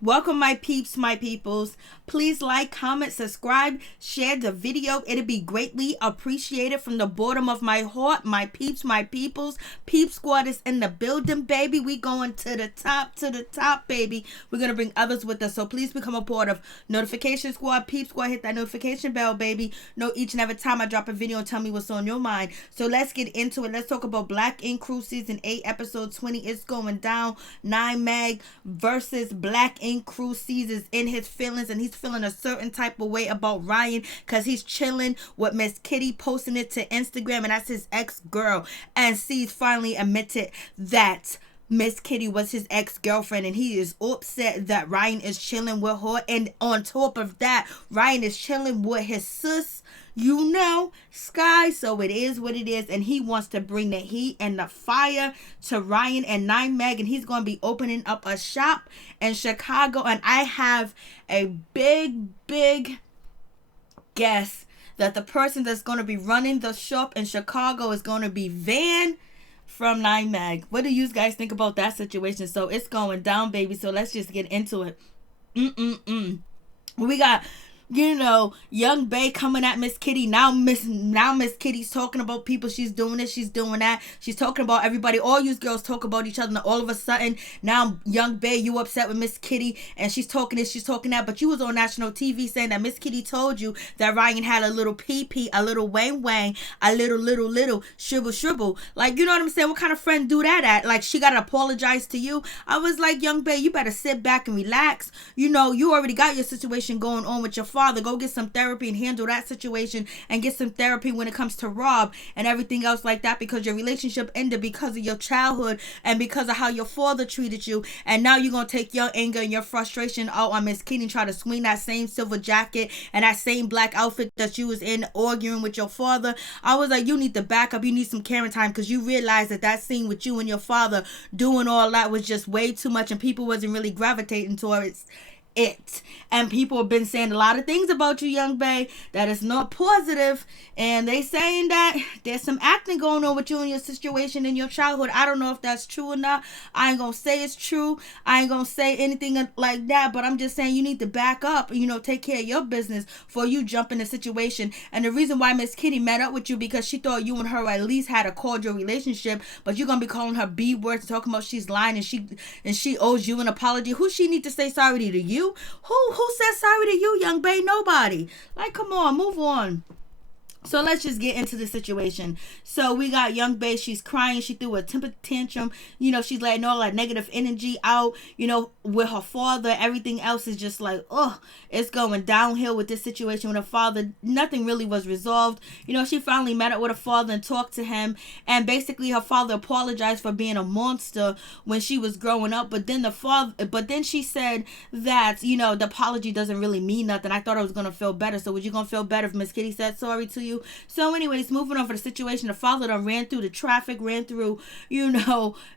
Welcome, my peeps, my peoples. Please like, comment, subscribe, share the video. It'll be greatly appreciated from the bottom of my heart. My peeps, my peoples. Peep Squad is in the building, baby. We going to the top, baby. We're going to bring others with us. So please become a part of Notification Squad. Peep Squad, hit that notification bell, baby. Know each and every time I drop a video and tell me what's on your mind. So let's get into it. Let's talk about Black Ink Crew Season 8, Episode 20. It's going down. 9 Mag versus Black Ink Crew sees in his feelings, and he's feeling a certain type of way about Ryan because he's chilling with Miss Kitty, posting it to Instagram, and that's his ex-girl, and C's finally admitted that Miss Kitty was his ex-girlfriend, and he is upset that Ryan is chilling with her. And on top of that, Ryan is chilling with his sis, Sky. So it is what it is, and he wants to bring the heat and the fire to Ryan and 9 Mag, and he's going to be opening up a shop in Chicago. And I have a big guess that the person that's going to be running the shop in Chicago is going to be Van from 9 Mag. What do you guys think about that situation? So it's going down, baby. So let's just get into it. We got Young Bay coming at Miss Kitty. Now Miss Kitty's talking about people. She's doing this, she's doing that. She's talking about everybody. All you girls talk about each other. And all of a sudden, now Young Bay, you upset with Miss Kitty, and she's talking this, she's talking that. But you was on national TV saying that Miss Kitty told you that Ryan had a little pee, a little wang, a little shrivel. Like, you know what I'm saying? What kind of friend do that at? Like, she gotta apologize to you? I was like, Young Bay, you better sit back and relax. You already got your situation going on with your father. Go get some therapy and handle that situation, and get some therapy when it comes to Rob and everything else like that, because your relationship ended because of your childhood and because of how your father treated you. And now you're gonna take your anger and your frustration out on Miss Kitty and try to swing that same silver jacket and that same black outfit that you was in arguing with your father. I was like, you need to back up. You need some caring time, because you realize that scene with you and your father doing all that was just way too much, and people wasn't really gravitating towards it. And people have been saying a lot of things about you, Young Bay, that is not positive, and they saying that there's some acting going on with you and your situation in your childhood. I don't know if that's true or not. I ain't gonna say it's true. I ain't gonna say anything like that, but I'm just saying you need to back up, take care of your business before you jump in the situation. And the reason why Miss Kitty met up with you, because she thought you and her at least had a cordial relationship, but you're gonna be calling her B words and talking about she's lying and she owes you an apology. Who she need to say sorry to you? Who says sorry to you, Young Bay? Nobody. Like, come on, move on. So let's just get into the situation. So we got Young Bay. She's crying. She threw a temper tantrum. She's letting all that negative energy out, with her father. Everything else is just like, it's going downhill with this situation with her father. Nothing really was resolved. She finally met up with her father and talked to him. And basically her father apologized for being a monster when she was growing up. But then she said that, the apology doesn't really mean nothing. I thought I was going to feel better. So was you going to feel better if Miss Kitty said sorry to you? So anyways, moving on for the situation, the father done ran through the traffic, ran through,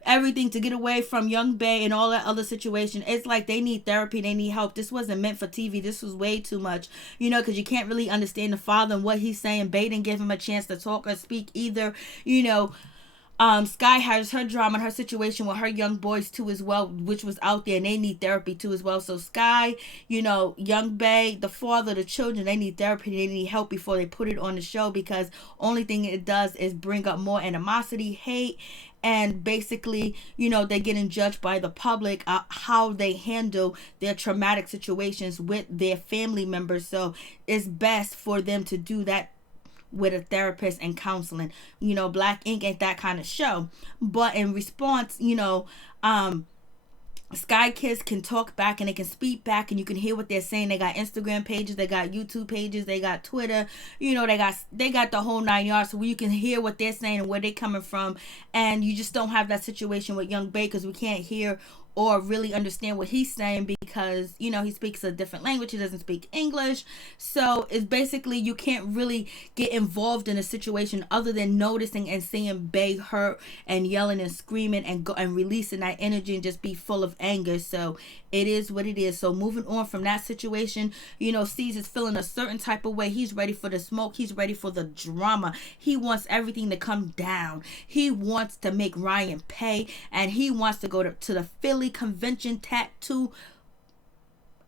everything to get away from Young Bay and all that other situation. It's like they need therapy, they need help. This wasn't meant for TV. This was way too much, because you can't really understand the father and what he's saying. Bay didn't give him a chance to talk or speak either. Sky has her drama and her situation with her young boys too as well, which was out there, and they need therapy too as well. So Sky, Young Bay, the father, the children, they need therapy, they need help before they put it on the show, because only thing it does is bring up more animosity, hate, and basically, they're getting judged by the public how they handle their traumatic situations with their family members. So it's best for them to do that with a therapist and counseling. Black Ink ain't that kind of show. But in response, Sky Kids can talk back and they can speak back, and you can hear what they're saying. They got Instagram pages, they got YouTube pages, they got Twitter, they got the whole 9 yards, so you can hear what they're saying and where they're coming from. And you just don't have that situation with Young Bay, because we can't hear or really understand what he's saying, because he speaks a different language. He doesn't speak English. So it's basically you can't really get involved in a situation other than noticing and seeing Bay hurt and yelling and screaming and releasing that energy and just be full of anger. So it is what it is. So moving on from that situation, C's is feeling a certain type of way. He's ready for the smoke. He's ready for the drama. He wants everything to come down. He wants to make Ryan pay, and he wants to go to the Philly Convention tattoo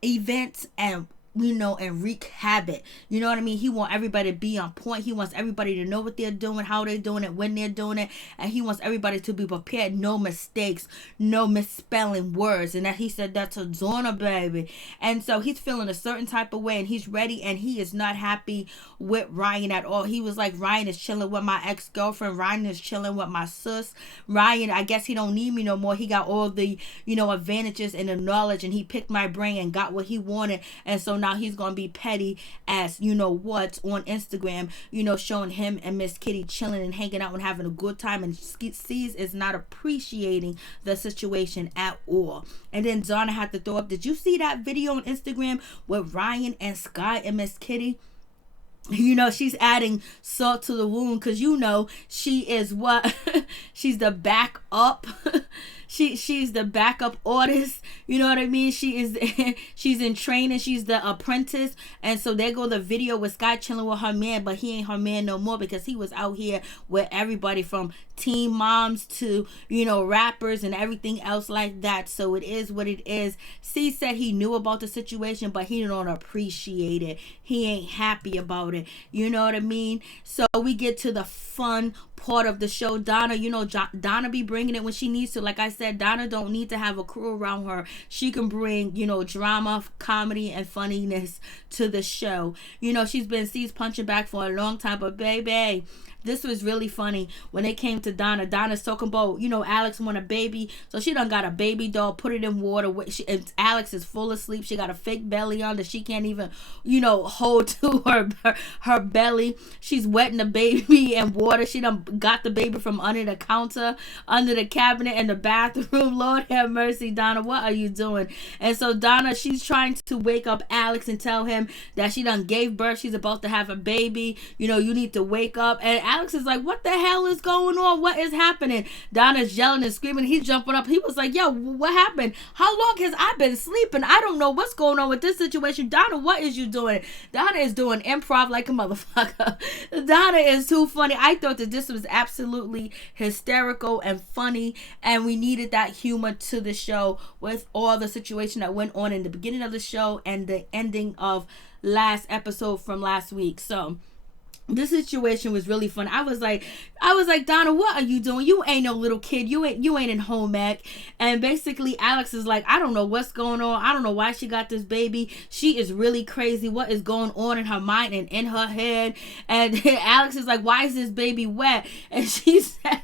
events and, you know, and wreak havoc. You know what I mean? He wants everybody to be on point. He wants everybody to know what they're doing, how they're doing it, when they're doing it. And he wants everybody to be prepared. No mistakes, no misspelling words. And that he said that to Donna, baby. And so he's feeling a certain type of way, and he's ready, and he is not happy with Ryan at all. He was like, Ryan is chilling with my ex-girlfriend. Ryan is chilling with my sis. Ryan, I guess he don't need me no more. He got all the, you know, advantages and the knowledge, and he picked my brain and got what he wanted. And so now he's gonna be petty as, you know what, on Instagram, you know, showing him and Miss Kitty chilling and hanging out and having a good time, and sees is not appreciating the situation at all. And then Donna had to throw up, did you see that video on Instagram with Ryan and Scott and Miss Kitty? You know, she's adding salt to the wound, because, you know, she is what? She's the backup. She's the backup artist. You know what I mean? She is she's in training. She's the apprentice. And so there go the video with Scott chilling with her man, but he ain't her man no more, because he was out here with everybody from teen moms to, you know, rappers and everything else like that. So it is what it is. C said he knew about the situation, but he don't appreciate it. He ain't happy about it. You know what I mean? So we get to the fun part of the show. Donna, you know, Donna be bringing it when she needs to. Like I said, Donna don't need to have a crew around her. She can bring, you know, drama, comedy, and funniness to the show. You know, she's been C's punching back for a long time, but baby, this was really funny when it came to Donna. Donna's talking about, you know, Alex want a baby. So she done got a baby doll, put it in water. Alex is full asleep. She got a fake belly on that she can't even, you know, hold to her belly. She's wetting the baby in water. She done got the baby from under the counter, under the cabinet in the bathroom. Lord have mercy, Donna. What are you doing? And so Donna, she's trying to wake up Alex and tell him that she done gave birth. She's about to have a baby. You know, you need to wake up. And Alex is like, what the hell is going on? What is happening? Donna's yelling and screaming. He's jumping up. He was like, yo, what happened? How long has I been sleeping? I don't know what's going on with this situation. Donna, what is you doing? Donna is doing improv like a motherfucker. Donna is too funny. I thought that this was absolutely hysterical and funny, and we needed that humor to the show with all the situation that went on in the beginning of the show and the ending of last episode from last week. So this situation was really fun. I was like, Donna, what are you doing? You ain't no little kid. You ain't in home ec. And basically Alex is like, I don't know what's going on. I don't know why she got this baby. She is really crazy. What is going on in her mind and in her head? And Alex is like, why is this baby wet? And she said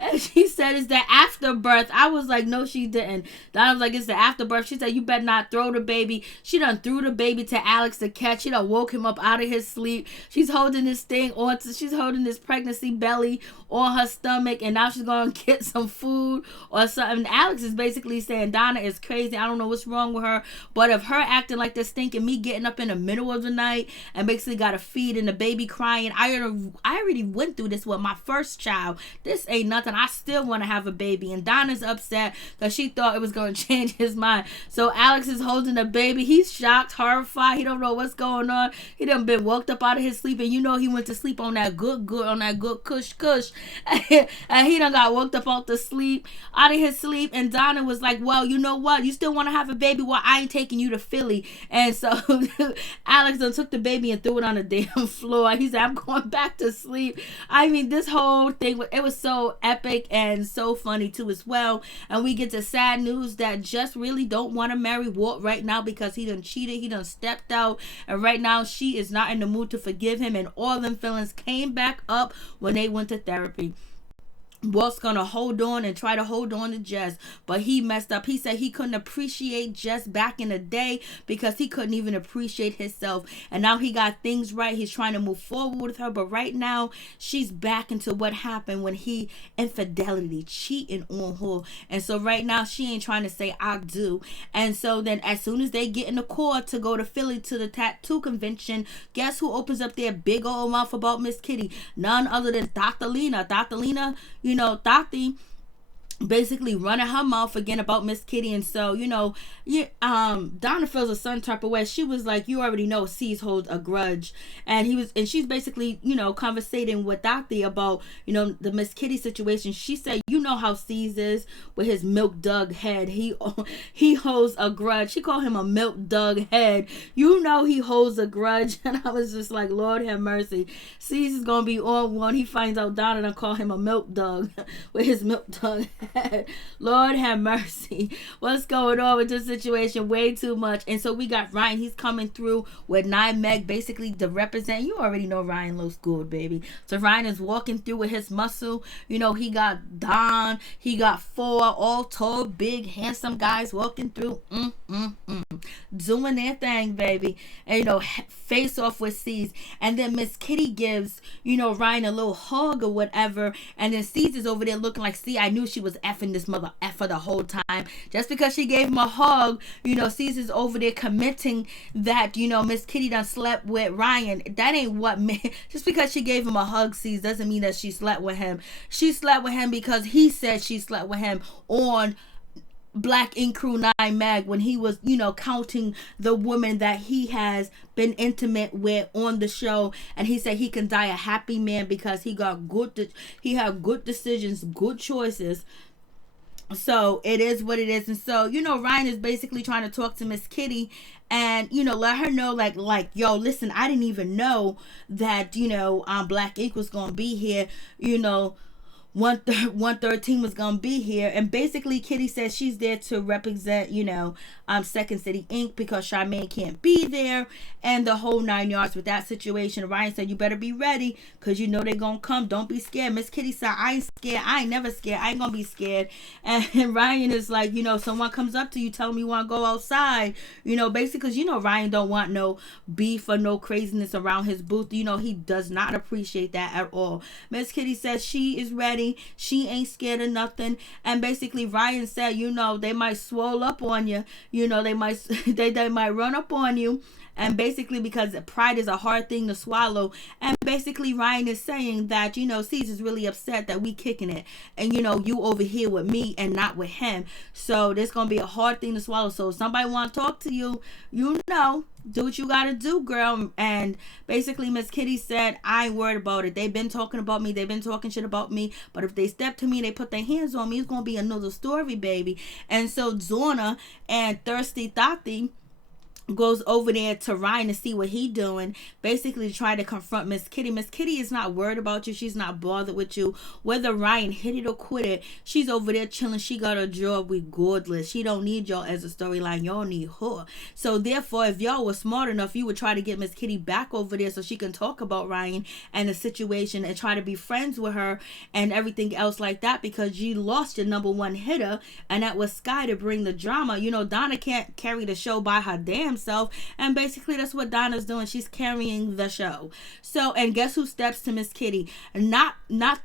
and she said, it's the afterbirth. I was like, no, she didn't. Donna was like, it's the afterbirth. She said, you better not throw the baby. She done threw the baby to Alex to catch. She done woke him up out of his sleep. She's holding this thing on. She's holding this pregnancy belly on her stomach, and now she's going to get some food or something. Alex is basically saying Donna is crazy. I don't know what's wrong with her, but if her acting like this, thinking me getting up in the middle of the night and basically got to feed and the baby crying. I already went through this with my first child. This ain't nothing. I still want to have a baby, and Donna's upset because she thought it was going to change his mind. So Alex is holding the baby. He's shocked, horrified. He don't know what's going on. He done been woke up out of his sleep, and you know he went to sleep on that good kush, and he done got woke up out of his sleep. And Donna was like, well, you know what? You still want to have a baby? Well, I ain't taking you to Philly. And so Alex done took the baby and threw it on the damn floor. He said, I'm going back to sleep. I mean, this whole thing, it was so epic and so funny too as well. And we get to sad news that Jess really don't want to marry Walt right now because he done cheated. He done stepped out, and right now she is not in the mood to forgive him, and all them feelings came back up when they went to therapy. Walt's gonna hold on and try to hold on to Jess, but he messed up. He said he couldn't appreciate Jess back in the day because he couldn't even appreciate himself, and now he got things right. He's trying to move forward with her, but right now she's back into what happened when he infidelity, cheating on her. And so right now she ain't trying to say I do. And so then as soon as they get in the car to go to Philly to the tattoo convention, guess who opens up their big old mouth about Miss Kitty? None other than Dr. Lena. You know, Tati basically running her mouth again about Miss Kitty. And so, Donna feels a certain type of way. She was like, you already know C's holds a grudge. And she's basically, conversating with Dottie about, the Miss Kitty situation. She said, you know how C's is with his milk dug head. He holds a grudge. She called him a milk dug head. He holds a grudge. And I was just like, Lord have mercy. C's is gonna be on one. He finds out Donna and call him a milk dug with his milk dug head. Lord have mercy. What's going on with this situation? Way too much. And so we got Ryan. He's coming through with 9 Meg basically to represent. You already know Ryan looks good, baby. So Ryan is walking through with his muscle. He got Don. He got 4 all tall, big, handsome guys walking through. Doing their thing, baby. And, face off with C's. And then Miss Kitty gives, Ryan a little hug or whatever. And then C's is over there looking like, see, I knew she was effing this mother effer the whole time. Just because she gave him a hug, C's is over there committing that, Miss Kitty done slept with Ryan. That ain't what just because she gave him a hug, C's, doesn't mean that she slept with him. She slept with him because he said she slept with him on Black Ink Crew 9 Mag when he was, counting the women that he has been intimate with on the show. And he said he can die a happy man because he had good decisions, good choices. So it is what it is. And so, Ryan is basically trying to talk to Miss Kitty and, let her know like, yo, listen, I didn't even know that, Black Ink was going to be here, 113 was gonna be here. And basically Kitty says she's there to represent Second City Inc. because Charmaine can't be there and the whole 9 yards with that situation. Ryan said, you better be ready because they're gonna come. Don't be scared. Miss Kitty said, I ain't scared. I ain't never scared. I ain't gonna be scared. And Ryan is like, someone comes up to you, tell me you want to go outside, basically, because Ryan don't want no beef or no craziness around his booth. He does not appreciate that at all. Miss Kitty says she is ready. She ain't scared of nothing. And basically Ryan said, they might swole up on you. They might they might run up on you. And basically because pride is a hard thing to swallow. And basically Ryan is saying that, Caesar's really upset that we kicking it. And, you over here with me and not with him. So there's going to be a hard thing to swallow. So if somebody want to talk to you, do what you got to do, girl. And basically Miss Kitty said, I ain't worried about it. They've been talking about me. They've been talking shit about me. But if they step to me, they put their hands on me, it's going to be another story, baby. And so Donna and Thirsty Thothy goes over there to Ryan to see what he doing, basically to try to confront Miss Kitty. Miss Kitty is not worried about you. She's not bothered with you. Whether Ryan hit it or quit it, she's over there chilling. She got a job regardless. She don't need y'all as a storyline. Y'all need her. So therefore, if y'all were smart enough, you would try to get Miss Kitty back over there so she can talk about Ryan and the situation and try to be friends with her and everything else like that, because you lost your number 1 hitter, and that was Sky to bring the drama. Donna can't carry the show by her damn self, and basically that's what Donna's doing. She's carrying the show. So, and guess who steps to Miss Kitty? Not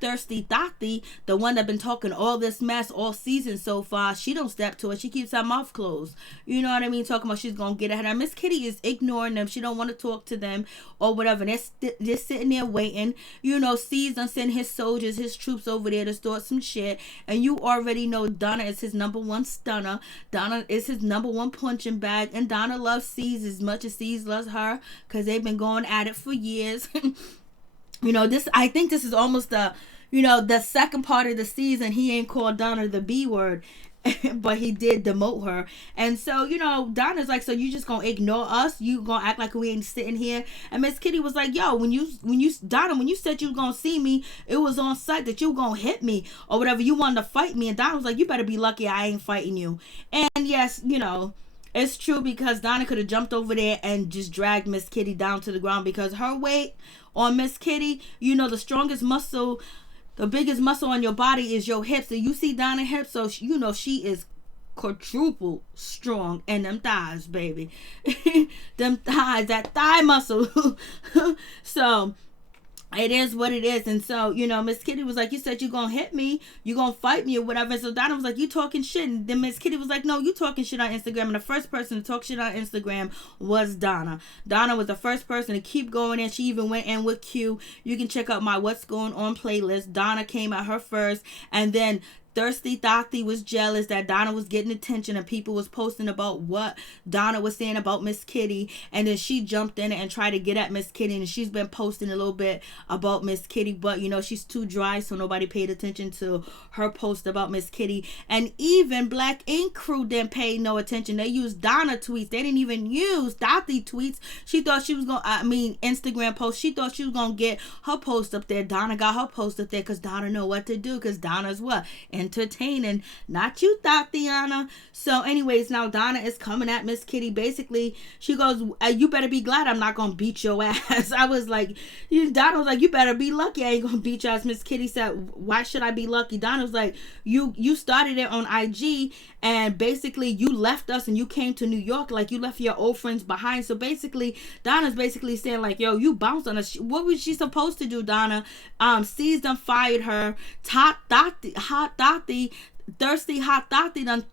Thirsty Thothy, the one that been talking all this mess all season so far. She don't step to it. She keeps her mouth closed. You know what I mean? Talking about she's gonna get ahead of her. Miss Kitty is ignoring them. She don't want to talk to them or whatever. They're sitting there waiting. C's done send his soldiers, his troops over there to start some shit. And you already know Donna is his number 1 stunner. Donna is his number 1 punching bag. And Donna loves C's as much as C's loves her, because they've been going at it for years. I think this is almost the second part of the season. He ain't called Donna the B word. But he did demote her. And so, Donna's like, so you just gonna ignore us? You gonna act like we ain't sitting here? And Miss Kitty was like, yo, Donna, when you said you gonna see me, it was on sight that you gonna hit me or whatever. You wanted to fight me. And Donna was like, you better be lucky I ain't fighting you. And yes, it's true, because Donna could have jumped over there and just dragged Miss Kitty down to the ground, because her weight on Miss Kitty, the strongest muscle, the biggest muscle on your body is your hips. So you see Donna hips, so she is quadruple strong. And them thighs, baby. Them thighs, that thigh muscle. So it is what it is. And so, Miss Kitty was like, you said you gonna hit me, you gonna fight me or whatever. So Donna was like, you talking shit. And then Miss Kitty was like, no, you talking shit on Instagram. And the first person to talk shit on Instagram was Donna. Donna was the first person to keep going, and she even went in with Q. You can check out my What's Going On playlist. Donna came at her first, and then Thirsty Thotty was jealous that Donna was getting attention and people was posting about what Donna was saying about Miss Kitty, and then she jumped in and tried to get at Miss Kitty, and she's been posting a little bit about Miss Kitty, but she's too dry, so nobody paid attention to her post about Miss Kitty. And even Black Ink Crew didn't pay no attention. They used Donna tweets. They didn't even use Thotty tweets. She thought she was Instagram post. She thought she was gonna get her post up there. Donna got her post up there because Donna know what to do, because Donna's what? Entertaining. Not you, Tatiana. So anyways, now Donna is coming at Miss Kitty. Basically, she goes, you better be glad I'm not gonna beat your ass. I was like, Donna was like, you better be lucky I ain't gonna beat your ass. Miss Kitty said, why should I be lucky? Donna was like, you started it on IG, and basically you left us and you came to New York, like you left your old friends behind. So basically Donna's basically saying like, yo, you bounced on us. What was she supposed to do, Donna? Sees them fired her. Hot Thotty, thirsty hot Thotty done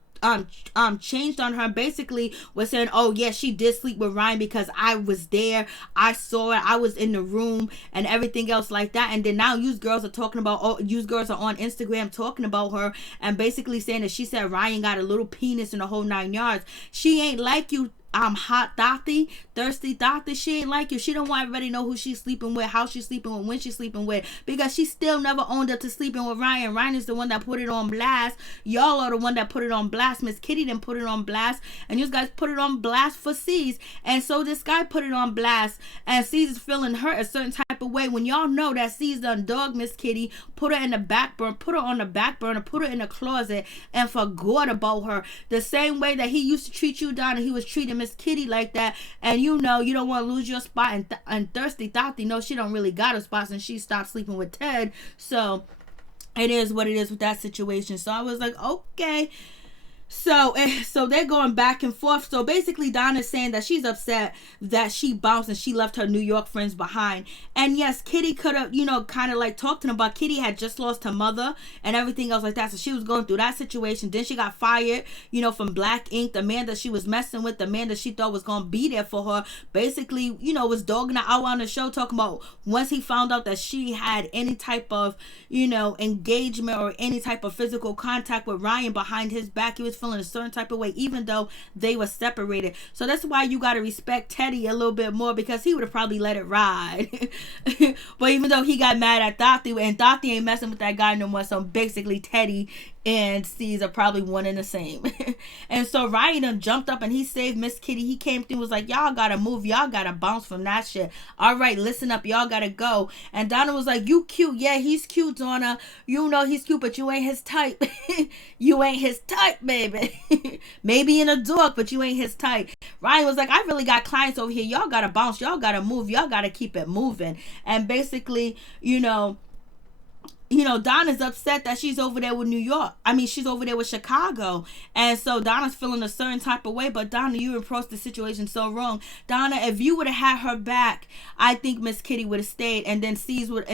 changed on her, basically was saying, oh yeah, she did sleep with Ryan because I was there, I saw it, I was in the room and everything else like that. And then now you girls are talking about, you girls are on Instagram talking about her and basically saying that she said Ryan got a little penis in the whole 9 yards. She ain't like you, hot Thotty, thirsty Thotty. She ain't like you. She don't want everybody to know who she's sleeping with, how she's sleeping with, when she's sleeping with, because she still never owned up to sleeping with Ryan. Ryan is the one that put it on blast. Y'all are the one that put it on blast. Miss Kitty didn't put it on blast, and you guys put it on blast for C's. And so this guy put it on blast, and C's is feeling hurt a certain type of way when y'all know that C's done dog Miss Kitty, put her in the back burner, put her on the back burner, put her in the closet, and forgot about her. The same way that he used to treat you, Donna, he was treating Miss Kitty like that. And you don't want to lose your spot. And thirsty Thotty, no, she don't really got a spot since she stopped sleeping with Ted. So it is what it is with that situation. So I was like, okay. So they're going back and forth. So basically Donna's saying that she's upset that she bounced and she left her New York friends behind. And yes, Kitty could have, kind of like talked to them, but Kitty had just lost her mother and everything else like that. So she was going through that situation. Then she got fired, from Black Ink. The man that she was messing with, the man that she thought was going to be there for her, basically, was dogging her out on the show, talking about once he found out that she had any type of, engagement or any type of physical contact with Ryan behind his back, he was feeling a certain type of way, even though they were separated. So that's why you got to respect Teddy a little bit more, because he would have probably let it ride. But even though he got mad at Thotty, and Thotty ain't messing with that guy no more, so basically Teddy and C's are probably one and the same. And so Ryan done jumped up and he saved Miss Kitty. He came through and was like, y'all gotta move, y'all gotta bounce from that shit. All right, listen up, y'all gotta go. And Donna was like, you cute. Yeah, he's cute, Donna. He's cute, but you ain't his type. You ain't his type, baby. Maybe in a dog, but you ain't his type. Ryan was like, I really got clients over here. Y'all gotta bounce, y'all gotta move, y'all gotta keep it moving. And basically, Donna's upset that she's over there with New York. She's over there with Chicago. And so Donna's feeling a certain type of way. But Donna, you approached the situation so wrong. Donna, if you would have had her back, I think Miss Kitty would have stayed. And then she would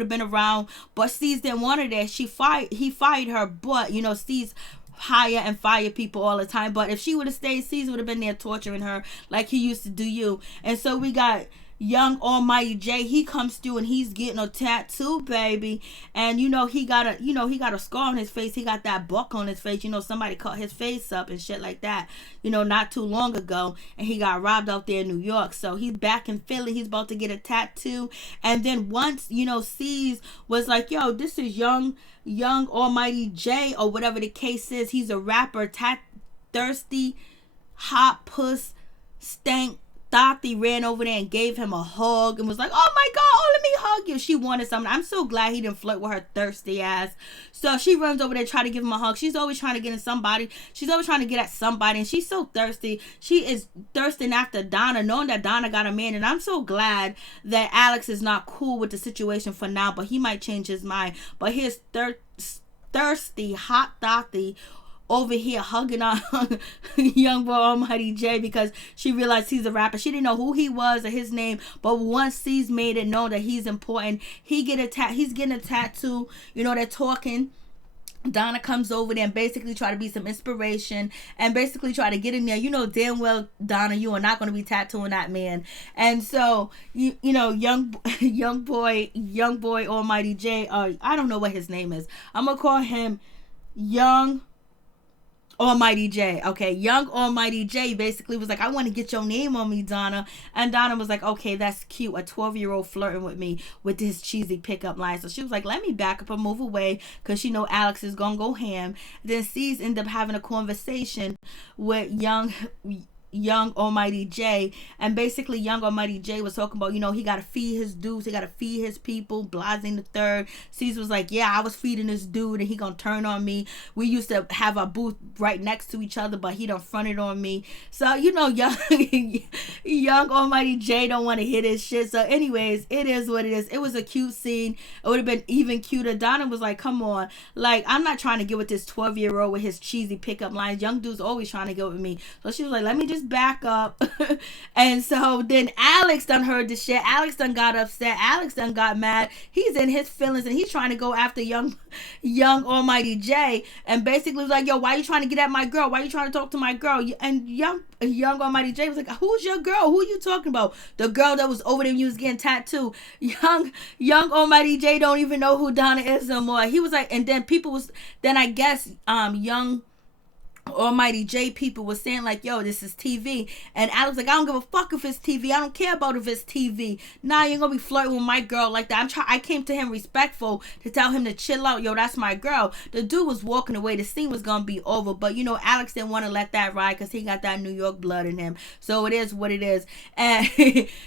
have been around. But C's didn't want her there. He fired her. But, C's hire and fire people all the time. But if she would have stayed, C's would have been there torturing her like he used to do you. And so we got young Almighty J. He comes through and he's getting a tattoo, baby. And he got a scar on his face. He got that buck on his face. Somebody cut his face up and shit like that, not too long ago. And he got robbed out there in New York. So he's back in Philly. He's about to get a tattoo. And then once, C's was like, yo, this is young Almighty J, or whatever the case is. He's a rapper. Thirsty hot puss stank Thotty ran over there and gave him a hug and was like, oh my God, let me hug you. She wanted something. I'm so glad he didn't flirt with her thirsty ass. So she runs over there, try to give him a hug. She's always trying to get in somebody. She's always trying to get at somebody. And she's so thirsty. She is thirsting after Donna, knowing that Donna got a man. And I'm so glad that Alex is not cool with the situation for now, but he might change his mind. But here's thirsty, hot Thotty over here hugging on young boy Almighty J, because she realized he's a rapper. She didn't know who he was or his name, but once C's made it known that he's important, he's getting a tattoo. They're talking. Donna comes over there and basically try to be some inspiration and basically try to get in there. Damn well, Donna, you are not going to be tattooing that man. And so, young boy Almighty J, I don't know what his name is. I'm going to call him Young Almighty J. Okay, young Almighty J basically was like, I want to get your name on me, Donna. And Donna was like, okay, that's cute. A 12-year-old flirting with me with his cheesy pickup line. So she was like, let me back up and move away because she know Alex is going to go ham. Then C's end up having a conversation with young Almighty J, and basically young Almighty J was talking about, he got to feed his dudes, he got to feed his people, blasting the third. Caesar was like, yeah, I was feeding this dude and he gonna turn on me. We used to have our booth right next to each other, but he done fronted on me. So young Almighty J don't want to hit his shit. So anyways, it is what it is. It was a cute scene. It would have been even cuter. Donna was like, come on, like, I'm not trying to get with this 12-year-old with his cheesy pickup lines. Young dude's always trying to get with me. So she was like, let me just back up. And so then Alex done heard the shit. Alex done got upset. Alex done got mad. He's in his feelings and he's trying to go after young Almighty J, and basically was like, yo, why you trying to get at my girl? Why you trying to talk to my girl? And young Almighty J was like, who's your girl? Who are you talking about? The girl that was over there, you was getting tattooed. Young Almighty J don't even know who Donna is no more. He was like, and then I guess young Almighty J people was saying like, yo, this is TV. And Alex was like, I don't give a fuck if it's TV. I don't care about if it's TV. Nah, you ain't gonna be flirting with my girl like that. I came to him respectful to tell him to chill out. Yo, that's my girl. The dude was walking away. The scene was gonna be over. But Alex didn't want to let that ride because he got that New York blood in him. So it is what it is. And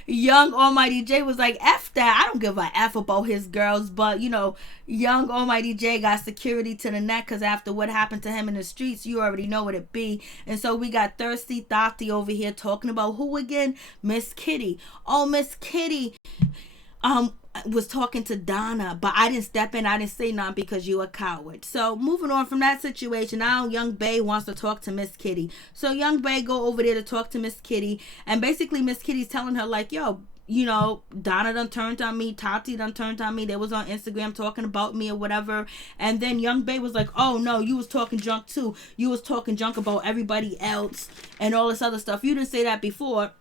young Almighty J was like, F that. I don't give a F about his girls. But young Almighty J got security to the neck because after what happened to him in the streets, you already know what it be. And so we got Thirsty Thotty over here talking about who again? Miss Kitty. Oh, Miss Kitty was talking to Donna, but I didn't step in. I didn't say nothing because you a coward. So moving on from that situation, now young Bay wants to talk to Miss Kitty. So young Bay go over there to talk to Miss Kitty, and basically Miss Kitty's telling her like, yo, Donna done turned on me, Tati done turned on me, they was on Instagram talking about me or whatever. And then young Bay was like, oh no, you was talking junk too. You was talking junk about everybody else and all this other stuff. You didn't say that before.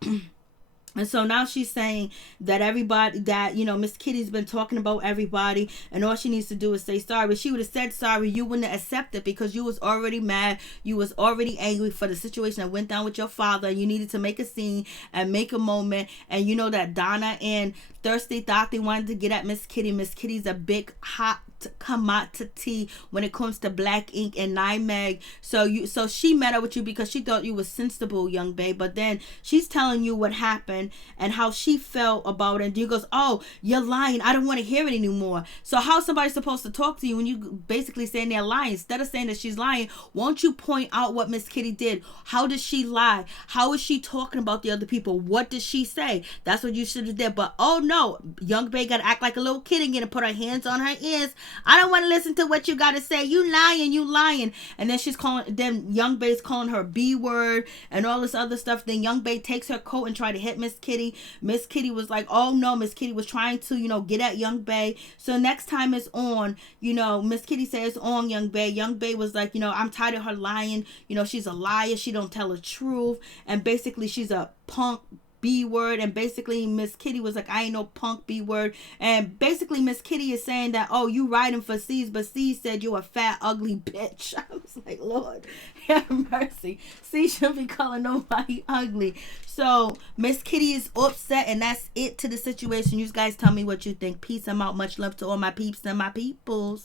And so now she's saying that Miss Kitty's been talking about everybody and all she needs to do is say sorry. But she would have said sorry, you wouldn't have accepted because you was already mad. You was already angry for the situation that went down with your father. You needed to make a scene and make a moment. And you know that Donna and Thirsty Thotty wanted to get at Miss Kitty. Miss Kitty's a big hot commodity when it comes to black ink and Nine Meg. So she met up with you because she thought you was sensible, young babe. But then she's telling you what happened and how she felt about it. And you goes, oh, you're lying. I don't want to hear it anymore. So how's somebody supposed to talk to you when you basically saying they're lying? Instead of saying that she's lying, won't you point out what Miss Kitty did? How did she lie? How is she talking about the other people? What did she say? That's what you should have did. But oh no, young babe got to act like a little kid again and put her hands on her ears. I don't want to listen to what you got to say. You lying. And then young babe's calling her B word and all this other stuff. Then young babe takes her coat and try to hit Miss Kitty. Miss Kitty was like, oh no, Miss Kitty was trying to, get at young babe. So next time it's on, Miss Kitty says on young babe. Young babe was like, I'm tired of her lying. She's a liar. She don't tell the truth. And basically she's a punk B word. And basically Miss Kitty was like, I ain't no punk B word. And basically Miss Kitty is saying that, oh, you riding for C's, but C said you a fat ugly bitch. I was like, Lord have mercy. C shouldn't be calling nobody ugly. So Miss Kitty is upset, and that's it to the situation. You guys tell me what you think. Peace. I'm out. Much love to all my peeps and my peoples.